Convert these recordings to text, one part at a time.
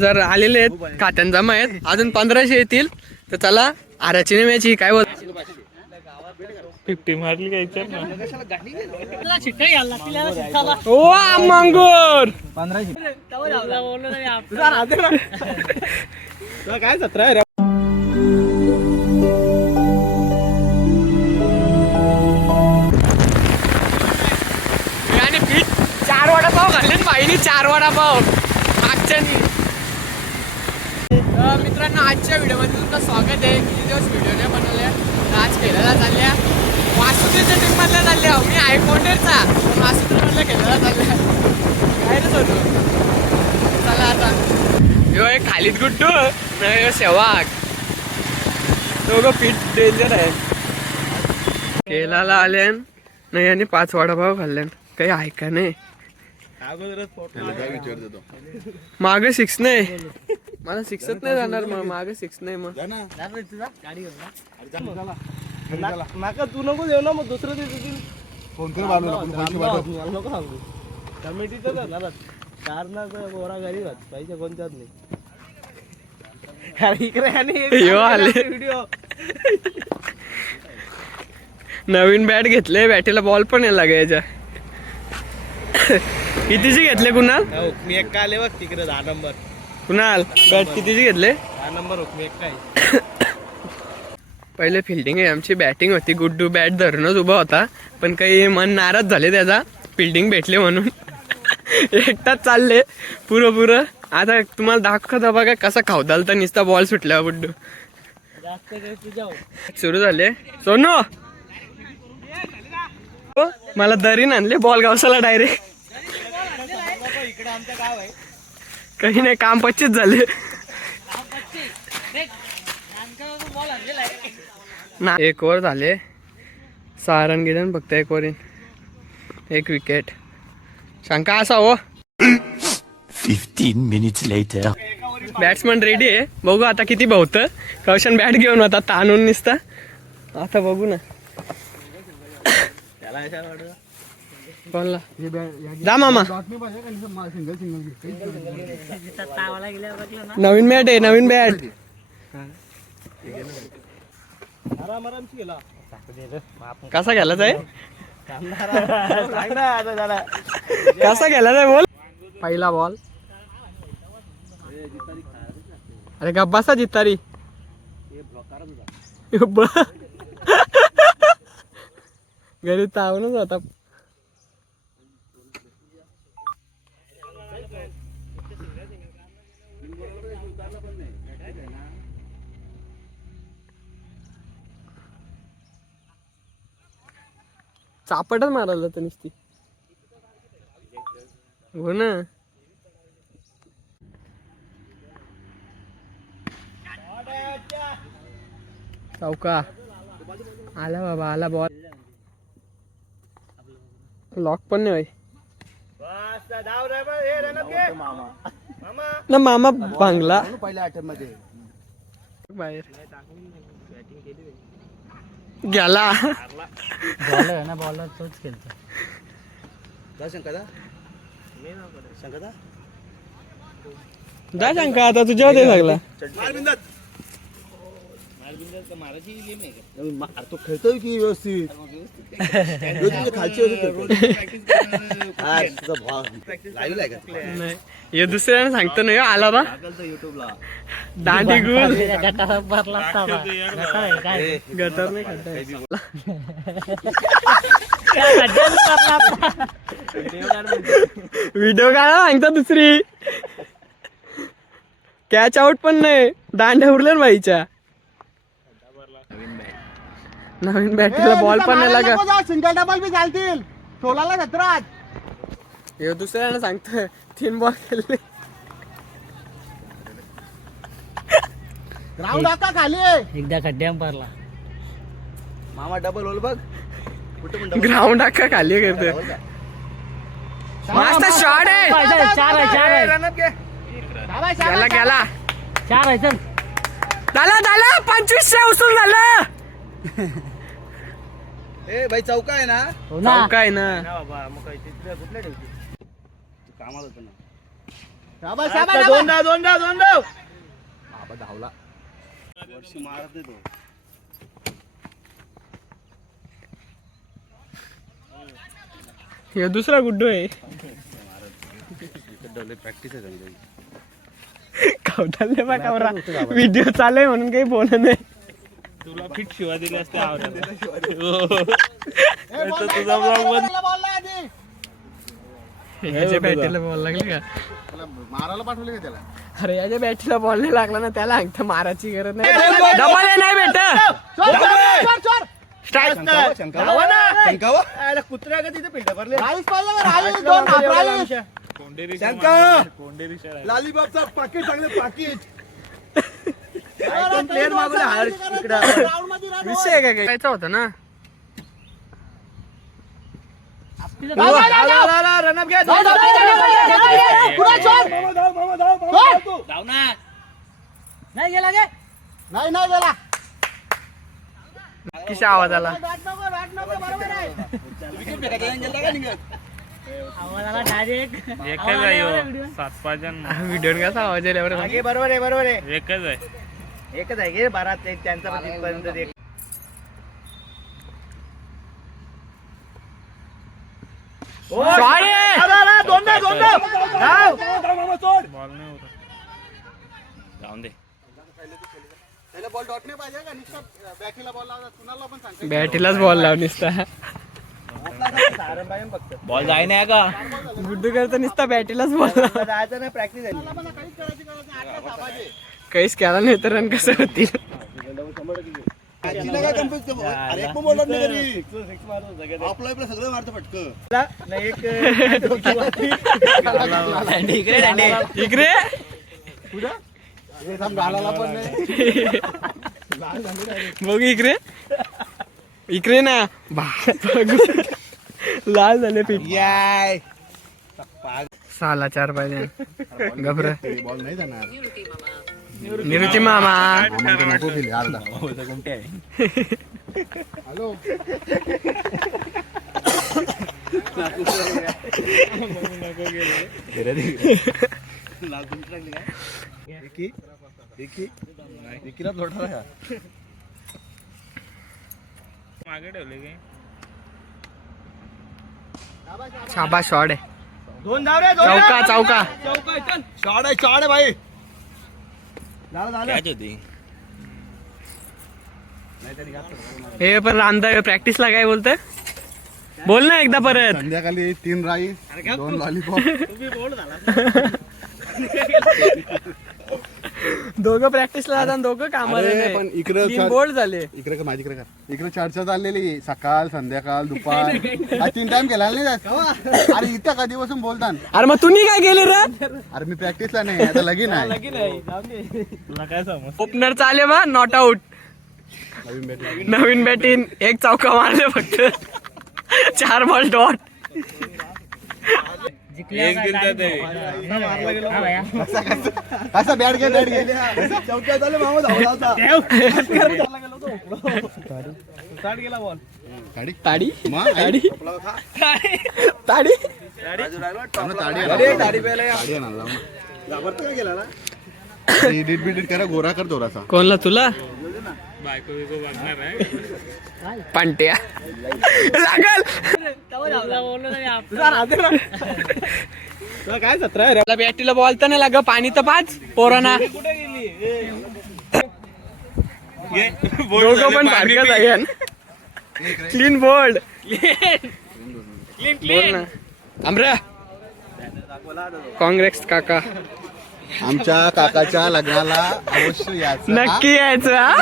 जर आलेले आहेत खात्यान जमा आहेत अजून 1500 येतील तर चला आराची मॅच ही काय बोल 50 मारली काय इच्छा ओ मंगूर 1500 काय 17 आणि पीठ 4 वडापाव खाल्ले बाईनी 4 वडापाव मागच्या मित्रांनो आजच्या व्हिडिओमध्ये तुमचं स्वागत आहे. किती दिवस व्हिडिओ नाही बनवल्या तर आज खेळायला चालल्या वासुदेवच्या टीममधल्या चालल्या. मी आयफोनरचा वासुदेवमधल्या खेळायला चालल्या काय रे सोनू. चला आता यो एक खालीद गुड्डू नाही सेवाग दोघं पीठ डेंजर आहे. खेळायला आले नाही आणि 5 वडापाव खाल्ले काही ऐका नाही. मागे 6 नाही मला 6च नाही जाणार मग मागे 6 नाही मग नाका तू नको देऊ ना मग दुसरं देतो फोन कर बालूला नको सांगू कमिटीचं करणार कारणाचं बोरा घरी पैसे कोणत्याच नाही. यो आले नवीन बॅट घेतले बॅटीला बॉल पण यायला लागायच्या. कितीची घेतले कुणाल. मी एक आले बघ तिकडे 10 नंबर कुणाल बॅट कितीची घेतले 10 नंबर मी एक काय पहिले फिल्डिंग आहे आमची बॅटिंग होती. गुड्डू बॅट धरूनच उभा होता पण काही मन नाराज झाले त्याचा फिल्डिंग भेटले म्हणून एकटाच चालले पुरं आता तुम्हाला दाखवता बघा कसा खावताल तर नुसता बॉल सुटला गुड्डू. सुरू झाले सोनू मला दरीन आणले बॉल गावसाला डायरेक्ट काही नाही काम 25 झाले ना. 1 ओव्हर झाले 6 रन गेले फक्त 1 ओव्हरीन 1 विकेट. शंका असा हो 15 minutes later. बॅट्समन रेडी आहे बघू आता किती भावतं. कौशन बॅट घेऊन होता ताणून निसता आता बघू ना बोलला जा मामा. नवीन बॅट आहे नवीन बॅट कसा गेलाच आहे कसा गेलाच आहे बोल. पहिला बॉल अरे गब्बासा जितारी घरी तावूनच होता. चापटच मारायला तर नुसती हो ना. चौका आला बाबा आला बॉल लॉक पण नाही ना मामा बांगला पहिल्या अटेम्प्ट मध्ये बाहेर गेला बॉलर ना बॉलर तोच खेळतो. जा शंका आता तुझ्या होते लागला तो खेळतोय की व्यवस्थित नाही हे दुसऱ्याने सांगतो नाही आला बा दांडी गुल गटर नाही खड्डा व्हिडिओ काढा सांगता दुसरी कॅच आउट पण नाही दांड्या उरल्या ना बाईच्या. नवीन बॅटला बॉल पण नाही लागा सिंगल डबल बी चालतील 16 ला 17 हे दुसऱ्याने सांगतोय 3 बॉल खेळले ग्राउंड आता खाली एकदा खड्ड्यात पडला मामा डबल होल बघ कुठे ग्राउंड अख्खा खाली करते. मस्त शॉट आहे 4 गेला 4 आहे चल झाला 2500 उचलून झालं. ए भाई चौका आहे ना चौका आहे ना बाबा मग काय तिकडे कुठल्या ठेवते कामाला होतं ना दोन धाव बाबा धावला वर्षी मारत नाही तो. हे दुसरा गुड्डू आहे प्रॅक्टिस आहे चांगली. कवटाले बा कवरा व्हिडिओ चालू आहे म्हणून काही बोलत नाही. तुला फिट शिवा दिली असते आवडत याच्या बॅटीला बॉल लागली का? मारायला पाठवले का त्याला? अरे याच्या बॅटीला बॉल नाही लागला ना त्याला अंगठा मारायची गरज नाही. डबल नाही भेट कुत्र्या का तिथे पिंड भरले लालीबाबचा पाकिट चांगले पाकिट. विषय आहे का कायचा होता ना. रनअप घ्या नाही गेला गे नाही नाही गेला. किशा आवाज आला. आवाज आला डायरेक्ट एकच आहे 7-5 जण व्हिडिओ कसा आवाज आला बरं. बरोबर आहे एकच आहे गे 12 ते त्यांचा पण तिथपर्यंत एक बॉल डॉट नाही पाहिजे का नुसतं बॅटीला बॉल लावतात कुणाला पण सांगते. बॅटीलाच बॉल लावून निसता बॉल जाय नाही का गुड्डू करता निसता बॅटीलाच बॉल लाव. जायचं नाही प्रॅक्टिस झाली काहीच केला नाही तर रन कसं होतील. तिला काय कन्फ्युज अरे एक पण बोलत नाही घरी. आपलं आपलं सगळं मारतं फटकं. इकडे हे थांब घालायला पण नाही. बघ इकडे इकडे ना लाल झाले पीठ याय साला 4 पाहिजे घबरा. बॉल नाही जाणार. निरुची मामा नको केली अर्धा. हॅलो विकीला थोडा का मागे ठेवले की शाबा शॉट आहे. 2 धाव रे चौका चौका शॉट आहे भाई. झालं हे पण रांदा प्रॅक्टिसला काय बोलतोय बोल ना एकदा परत. संध्याकाळी 3 राईस 2 लॉलीपॉप. दोघं प्रॅक्टिसला जातात आणि दोघं कामाला अरे, पण इकडं बोल्ड झाले. इकडे माझीकडे का इकडे चर्चा चाललेली सकाळ संध्याकाळ दुपार 3 टाइम केला नाही जात. अरे इथं कधीपासून बोलतात. अरे मग तुम्ही काय केले रे. अरे मी प्रॅक्टिसला नाही आता लगीन आहे. तुला काय समज ओपनर चाले मग not out. Naveen batting. Naveen batting 1 चौका मारले फक्त 4 बॉल डॉट. असं बॅट घे चौक्यात आले मामा धावला होता. गेला बॉल ताडी ताडी मा, आई. ताडी ताडी एडिट बिडिट करा गोरा कर थोडासा. कोणला तुला बायको बिको बघणार आहे पांट्या लागल. काय 17 बॅटीला बॉल तर नाही लाग पाणी तर 5 पोरांना दोघं पण सारखंच आहे. क्लीन बोल्ड बोल ना आमरा. काँग्रेस काका आमच्या काकाच्या लग्नाला अवश्य यायचं. नक्की यायचं हा?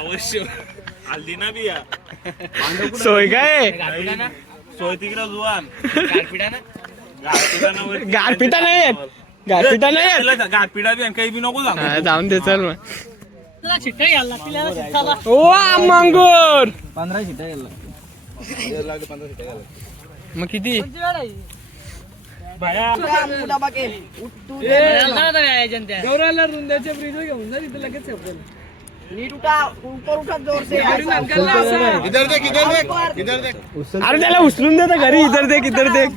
अवश्य हल्दीना बी या सोय काय सोय तिकडं जुवान गारपिटा नाही येत. गारपिटा नाही येत. गारपिडा बी आणि काही बी नको सांगू. हा, जाऊन दे चल मग. तुला शिट्ट्या घ्यायला लागतील याला शिट्ट्याला. ओ मंगूर 15 शिट्ट्या घ्यायला मग किती गौराला रुंदाच्या फ्रीज घेऊन जा तिथे लगेच इधर देख इधर देख इधर देख. अरे त्याला उचलून दे तर घरी. इधर देख इधर देख.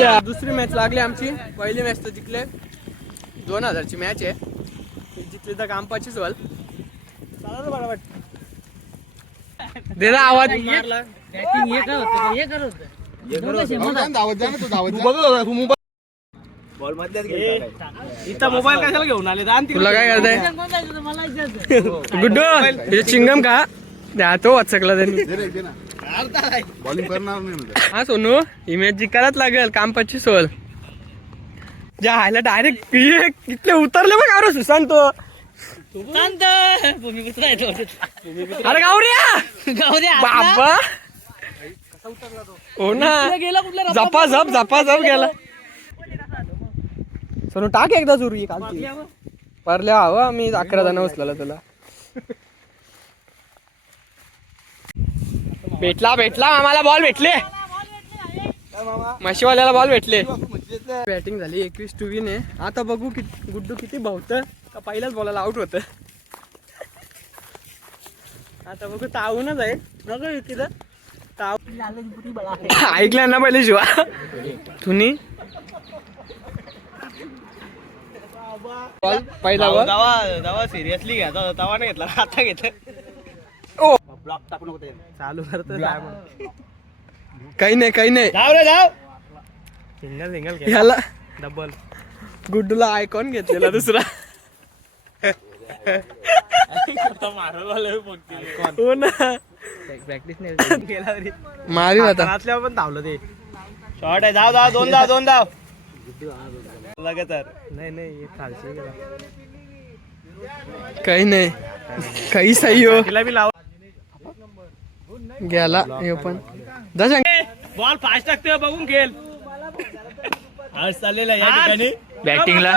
या, दुसरी मॅच लागली आमची. पहिली मॅच तर जिंकले. 2000ची मॅच आहे. जिंकली तर काम 25 व्हाल. दे ना आवाज. बॅटिंग हे करत होतं, हे करत होतं. दोघं same होतं. धावत जा ना तू धावत जा. इथं मोबाईल कशाला घेऊन आले तुला काय करताय कोण जायचं होतं? मला विचारायचं. गुड्डू हे चिंगम का द्या तो वाचकला त्यांनी. दे रे, दे ना. बॉलिंग करणार नाही म्हणजे. हा सोनू ही मॅच जिंकायलाच लागेल. काम 25 होल. ज्या हायला डायरेक्ट किती उतरले बघ. अरे सुशांत तो शांत. भूमिपुत्र आहे तो. अरे गावऱ्या गावऱ्या असला. बाबा हो ना गेला कुठला रस्ता झपाझप गेला. सोनू टाक एकदा जुरी कालची परल्या हवा. मी 11 जण उचलला तुला. भेटला आम्हाला बॉल भेटले. म्हशीवाल्याला बॉल भेटले. बॅटिंग झाली 21 टू विन आहे. आता बघू गुड्डू किती भावतं का पहिल्याच बॉलाला आउट होतं. आता बघू तावूनच आहे बघू तिथं ताव. ऐकलं ना पहिले शिवा तुम्ही बॉल पहिला बॉल दवा सिरियसली घ्या. तवा नाही घेतला, आता घेतलं. ओ ब्लॉक टाकू नको चालू करतो. काही नाही धाव रे धाव. सिंगल ह्याला डबल. गुड्डूला आयकॉन घेतलेला दुसरा. हो ना प्रॅक्टिस नाही केला तरी मारी होता. नाचल्यावर पण धावलं ते. शॉर्ट आहे. धाव दोन धाव लगातार. नाही खालची गेला. काही नाही काही सही हो तिला बी लाव. गेला हे पण जा सांग. बॉल फास्ट टाकतोय बघून खेळ. आज चाललेला या ठिकाणी बॅटिंगला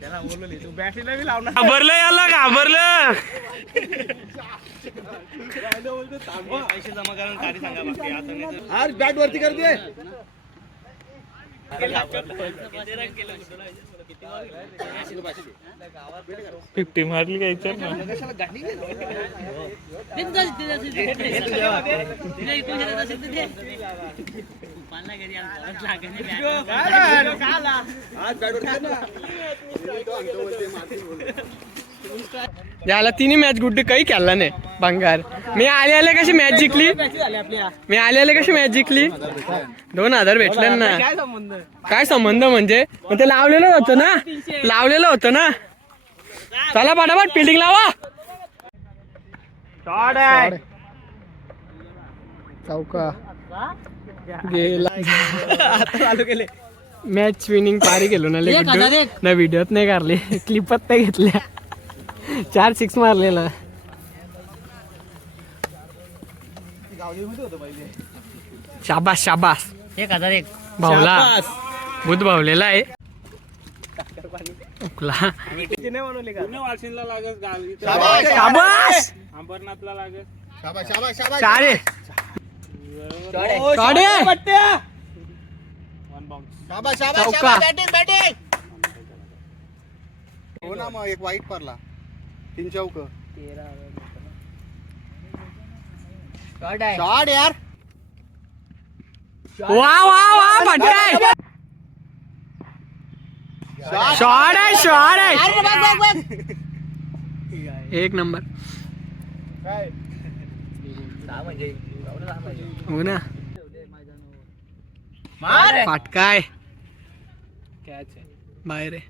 त्याला बोलवली तू बॅटिंगला बी लावणार. घाबरलं याला घाबरलं. पैसे जमा करून तारीख सांगा बाकी आता नाही तर. आज बॅट वरती कर दे. फिफ्टी मारली काय विचार ना. ते तुझं जिथे असेल तिथे. तिला इथून गेलं असेल तर दे. पालना घरी आला. लागेल नाही बॅट. आज बॅट वरती कर ना. याला तिन्ही मॅच गुड्डू काही खेळला नाही भंगार. मी आले कशी मॅच जिंकली. मी आले कशी मॅच जिंकली. 2000 भेटले ना. काय संबंध. काय संबंध म्हणजे मग ते लावलेलं होतं ना. चला फटाफट फिल्डिंग लावा. शॉर्ट आहे. चौका गेला. आता चालू केले. मॅच विनिंग पारी गेलो ना. 1001. ना व्हिडिओत नाही काढले क्लिपत नाही घेतल्या. 4 6 मारलेला. शाबास 1001. भावला भूत भावलेला आहे. उकला. तिने बनवले का. वाशिंदला लागत शाबास अंबरनाथला लागत. शाबास. चारे चौका. हो ना मग एक वाईट पडला. 3 चौक. शॉट यार. वा फटकाय. शॉट आहे. एक नंबर हो ना. फाटकाय बाहेर आहे.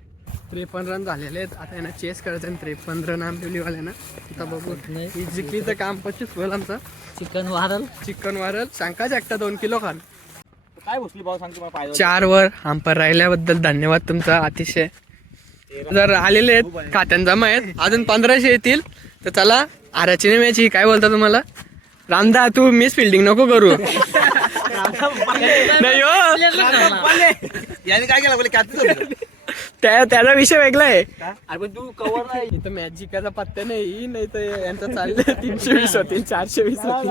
53 रन झालेले आहेत. आता यांना चेस करायचं आणि 53 रन आंबिवलीवाल्यांना. आता बघू ही जिंकली तर काम 25 होईल आमचं. चिकन वारल सांगाच एकटा 2 किलो खाल. काय बसली भाऊ सांगतो मला पाहिजे. 4 वर हंपर राहिल्याबद्दल धन्यवाद तुमचा अतिशय. जर आलेले आहेत खात्यान जमा आहेत अजून 1500 येतील तर चला. आराची मॅच ही काय बोलता तुम्हाला. रामदा तू मिस फिल्डिंग नको करू. नाही हो याने काय केलं बोले कॅप्टन. त्याचा विषय वेगळा आहे. अरे पण तू कव्हर नाही. इथं मॅच जिंकायचा पत्ता नाही तर यांचं चाललंय 320 होतील 420 होतील.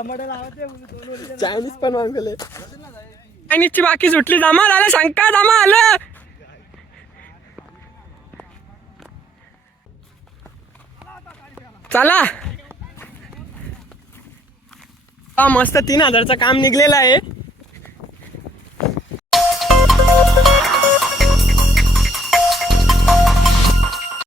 चायनीज पण मागले. चायनीजची बाकी सुटली. जमा झालं शंका जमा आलं. चला मस्त 3,000चं काम निघलेलं आहे.